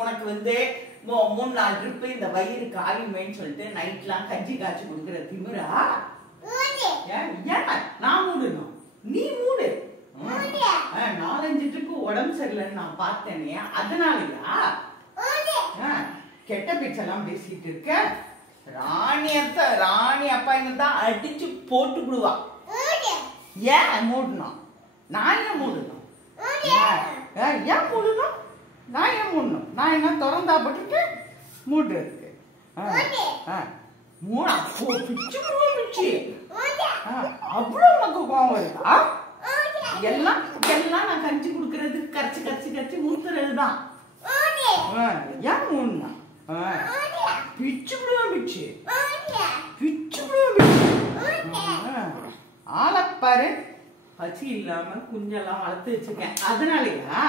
உனக்கு 3-4 ட்ரிப் இந்த வயிறு காயுமேன்னு சொல்லிட்டு நைட்லாம் கஞ்சி காய்ச்சி கொடுக்குற திமிரா? நான் மூடணும், நீ மூடு. 4-5 ட்ரிப்பு உடம்பு சரியில்லைன்னு நான் பார்த்தேனே, அதனாலயா? கெட்ட பேச்செல்லாம் பேசிட்டு இருக்க. ராணி அப்பா தான் அடிச்சு போட்டு விடுவா. ஏன் மூடணும்? நான் ஏன் மூடணும்? ஏன் மூடணும்? நான் ஏன் மூடணும்? நான் என்ன திறந்தா போட்டுட்டு மூடுறதுக்கு? அவ்வளவு உனக்கு கோவம் வருதா? எல்லாம் நான் கஞ்சி குடுக்கறது கரைச்சு ஊத்துறதுதான். ஏன் மூடணும்? பிச்சு ஆளப்பாரு, பசி இல்லாம குஞ்செல்லாம் வளர்த்து வச்சிருக்கேன், அதனாலயா?